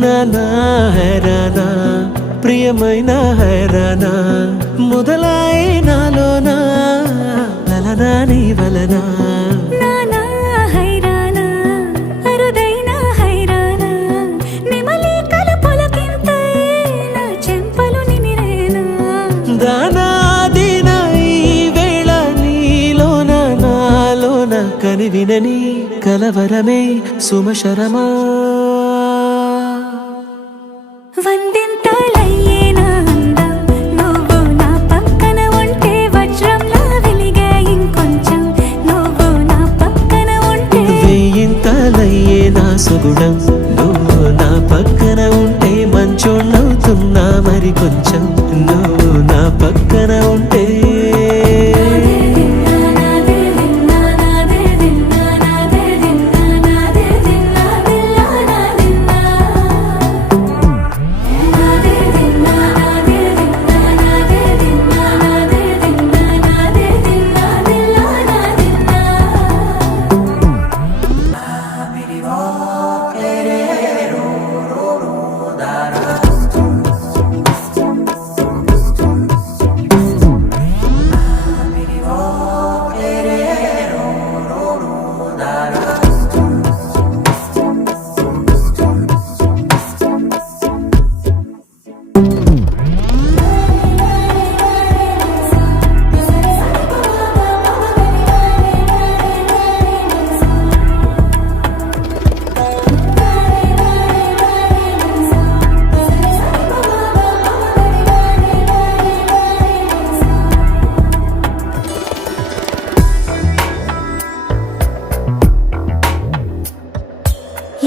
నానా హైరానా ప్రియమైన హైరానా మొదలాయి నాలోనా లలనా నీ వలనా నానా హైరానా అరుదైన హైరానా నెమలి కలుపులకింతై నా చెంపలు నిమిరేనా దానా దీనా ఈ వేళ నీలోన నాలోన కనివినని కలవరమే సుమశరమా వందింతలయ్యేనా అందం నువ్వు నా పక్కన ఉంటే వజ్రంలా వెలిగే ఇంకొంచెం నువ్వు నా పక్కన ఉంటే వెయ్యింతలయ్యే నా సుగుణం నువ్వు నా పక్కన ఉంటే మంచోణ్ణవుతున్నా మరి కొంచెం నువ్వు నా పక్కన ఉంటే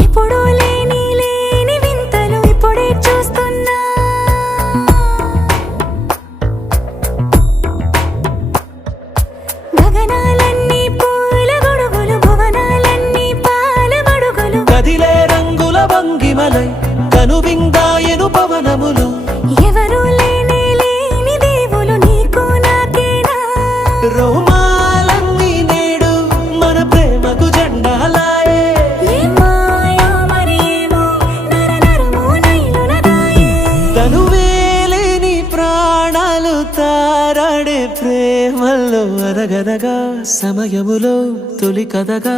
ఎప్పుడూ లేని వింతలు ఇప్పుడే చూస్తున్నా గగనాలన్నీ పూల గొడుగులు భువనాలన్నీ పాల మడుగులు కదిలే రంగుల భంగిమలై కనువిందాయను పవనములు ఎవరూ లేని దేవులు నీకు నాకేనా రోమాలన్నీ నేడు మన ప్రేమకు జెండాలాయే మాయో మరేమో నరనరమో నైలునదాయే తనువేలేని ప్రాణాలు తారాడే ప్రేమల్లో అరగనగా సమయములో తొలి కథగా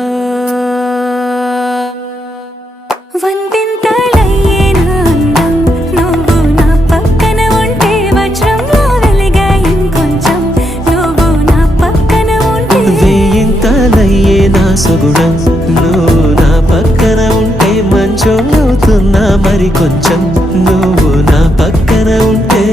వందింతలయ్యేనా అందం నువ్వు నా పక్కన ఉంటే వజ్రంలా వెలిగే ఇంకొంచెం నువ్వు నా పక్కన ఉంటే వెయ్యింతలయ్యే నా సుగుణం నువ్వు నా పక్కన ఉంటే మంచోణ్ణవుతున్నా మరి కొంచెం నువ్వు నా పక్కన ఉంటే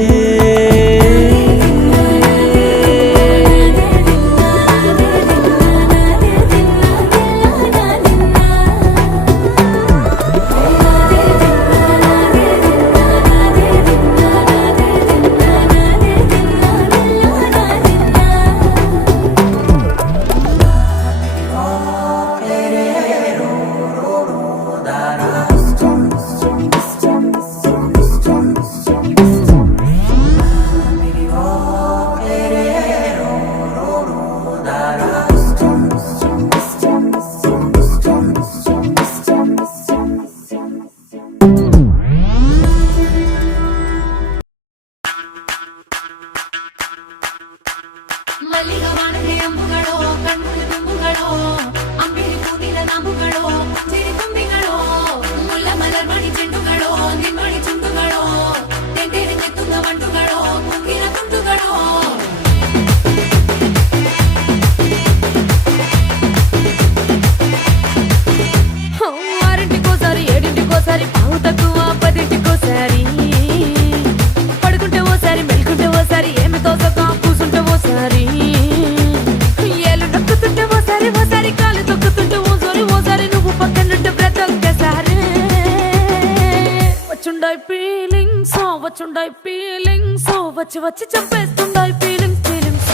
చంపేస్తుండాయి ఫీలింగ్స్ వచ్చి వచ్చి చంపేస్తుండాయి ఫీలింగ్స్ ఫీలింగ్స్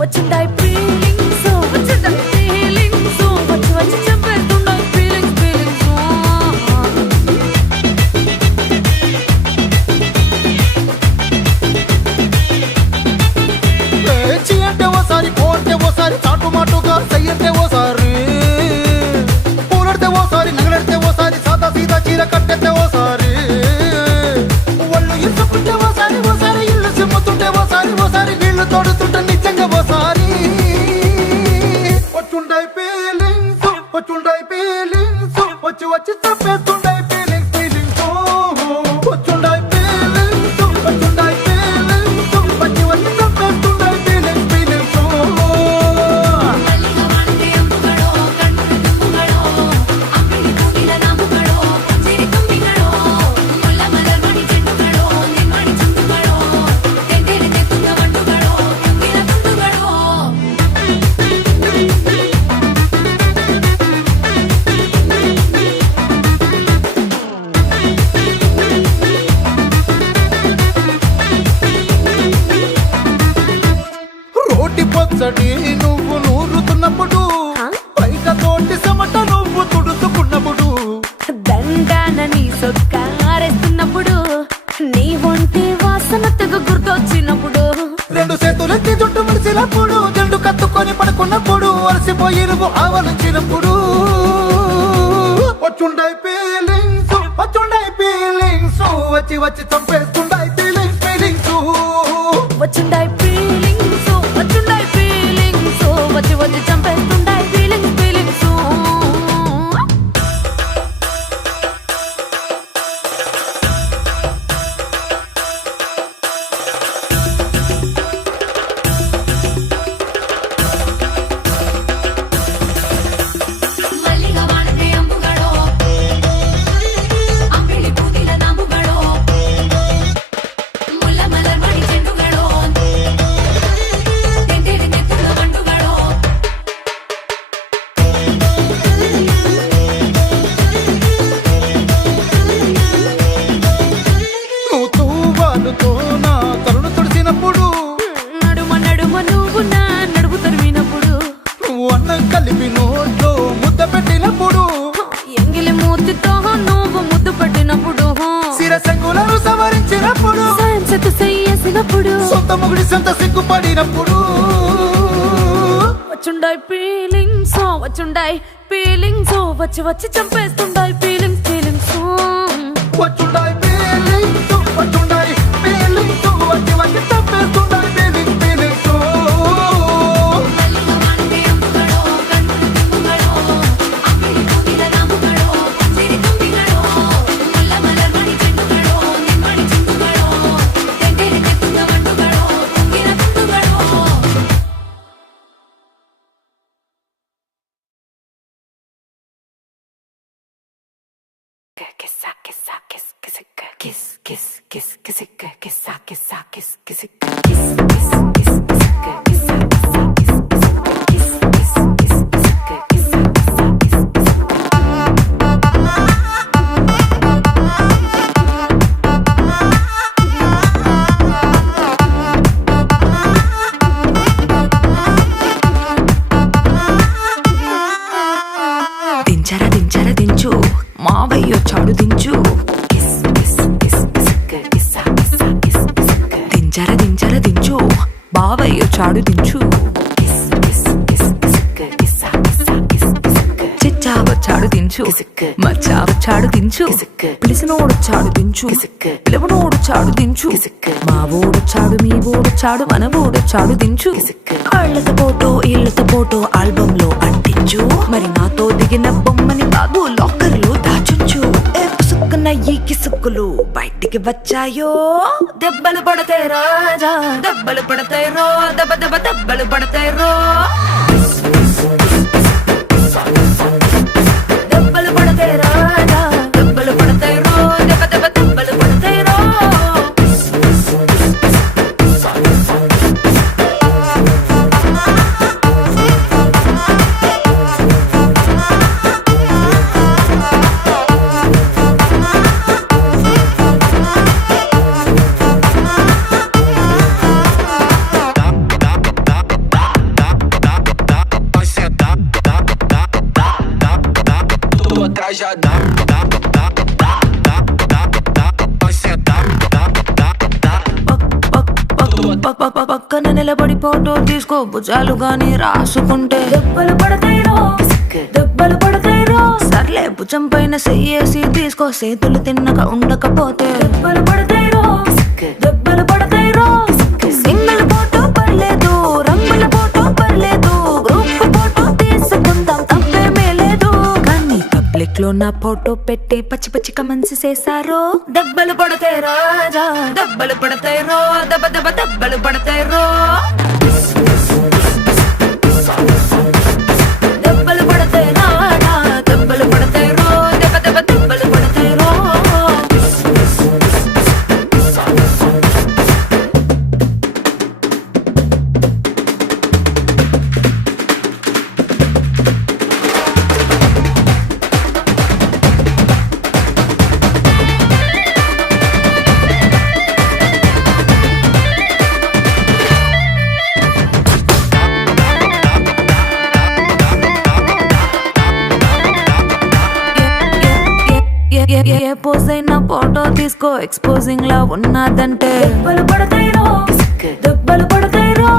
వచ్చిండాయి ఫీలింగ్స్ వచ్చిండాయి ఫీలింగ్స్ వచ్చి వచ్చి చంపేస్తుండాయి ఫీలింగ్స్ ఫీలింగ్స్ చీ అంటే ఓసారి పోతే ఓసారి చాటు మాటుగా సయ్యంటే ఓసారి పూలడితే ఓసారి నగలడితే ఓసారి సాదా సీదా చీర కట్టెత్తే ఓసారి ఒళ్ళు ఇసుకుంటే ఓసారి ఓసారి ఇల్లు సిమ్ముతుంటే ఓసారి ఓసారి నీళ్లు తోడుతుంటే నిజంగా ఓసారి వచ్చుండై ఫీలింగ్స్ వచ్చి వచ్చి తప్పేస్తుండై ఫీలింగ్స్ ఫీలింగ్స్ వచ్చుండై ఫీలింగ్స్ వచ్చి వచ్చి తప్పేస్తుండై ఫీలింగ్స్ ఫీలింగ్స్ రోటి పచ్చడి నువ్వు నూరుతున్నప్పుడు పైక తోటి సమట నువ్వు తుడుచుకున్నప్పుడు దండాన నీ సొక్కారేస్తున్నప్పుడు నీ ఒంటి వాసన తెగ గుర్తొచ్చినప్పుడు రెండు చేతులెత్తి జుట్టు ముడిచినప్పుడు జండు కత్తుకొని పడుకున్నప్పుడు అలసిపోయి నువ్వు ఆవలించినప్పుడు వచ్చుండై ఫీలింగ్స్ వచ్చి వచ్చి చంపేస్తుండై ఫీలింగ్స్ ఫీలింగ్స్ వచ్చిండాయి ఫీలింగ్స్ వచ్చిండాయి ఫీలింగ్స్ వచ్చి వచ్చి చంపేస్తుండాయి ఫీలింగ్స్ ఫీలింగ్స్ నువ్వు తూవాలుతో నా తలను తుడిచినప్పుడు నడుమ నడుమ నువ్వు నా నడుపు తరిమినప్పుడు నువ్వు అన్నం కలిపి నోట్లో ముద్ద పెట్టినప్పుడు ఎంగిలి మూతితో నువ్వు ముద్దు పట్టినప్పుడు శిరసంగులను సవరించినప్పుడు సైన్సెత్ చెయ్యేసినప్పుడు సొంత ముగుడి సొంత సిగ్గుపడినప్పుడు వచ్చుండాయి ఫీలింగ్స్ వచ్చుండాయి ఫీలింగ్స్ వచ్చి వచ్చి చంపేస్తుండాయి ఫీలింగ్స్ ఫీలింగ్స్ వచ్చుండాయి ఫీలింగ్స్ వచ్చుండాయి ఫీలింగ్స్ వచ్చి వచ్చి తప్పేస్తుండాయి ఫీలింగ్స్ ఫీలింగ్స్ దించర దించర దించు మావయ్య చాడు దించు దించర దించర దించు బావయ్య చాడు దించు చిచ్చావ చాడు దించు మచ్చావ చాడు దించు పిలిసినోడు చాడు దించు పిలవనోడు చాడు దించు మా ఓడు చాడు మీ ఓడు చాడు మన ఓడు చాడు దించు కాళ్ళతో ఫోటో ఇళ్ళతో ఫోటో ఆల్బమ్ లో అంటించు మరి నాతో దిగిన బొమ్మని బాబు లాకర్ లో దాచుంచు ఏ పుసుక్కున్న ఈ కిసుక్కులు బయటికి వచ్చాయో దెబ్బలు పడతాయి రాజా దెబ్బలు పడతాయి రో దెబ్బ దెబ్బ దెబ్బలు పడతాయి రో దెబ్బలు పడతాయి రాజా దెబ్బలు పడతాయి రో దెబ్బ దెబ్బ దెబ్బలు పడతాయి రో పక్కన నిలబడి ఫోటో తీసుకో భుజాలు గాని రాసుకుంటే దెబ్బలు పడతాయిరో దెబ్బలు పడతాయిరో సర్లే భుజం పైన చెయ్యేసి తీసుకో చేతులు తిన్నక ఉండకపోతే దెబ్బలు పడతాయిరో దెబ్బలు పడతాయిరో సింగిల్ ఫోటో పర్లేదు రంగుల ఫోటో పర్లేదు గ్రూప్ ఫోటో తీసుకుందాం తప్పేమీ లేదు కానీ పబ్లిక్ లో నా ఫోటో పెట్టి పచ్చి పచ్చి కమెంట్స్ చేశారు దెబ్బలు పడతాయి రాజా దెబ్బలు పడతాయి రో దెబ్బ దెబ్బ దెబ్బలు పడతాయి రో దెబ్బలు పడతాయి రాజా దెబ్బలు పడతాయి రో దెబ్బ దెబ్బ దెబ్బలు పడతాయి రో ఏ పోజ్ అయినా ఫోటో తీసుకో ఎక్స్పోజింగ్ లా ఉన్నదంటే దెబ్బలు పడతాయి రో దెబ్బలు పడతాయి రో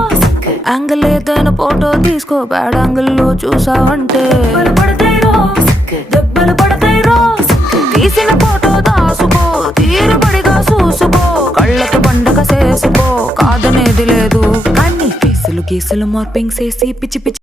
యాంగిల్ ఏదైనా ఫోటో తీసుకో బ్యాడ్ యాంగిల్ లో చూసావంటే దెబ్బలు పడతాయి రో దెబ్బలు పడతాయి రో తీసిన ఫోటో దాసుకో తీరుబడిగా చూసుకో కళ్ళకు పండగ చేసుకో కాదనేది లేదు కానీ ఫేసులు గీసులు మార్పింగ్ చేసి పిచ్చి పిచ్చి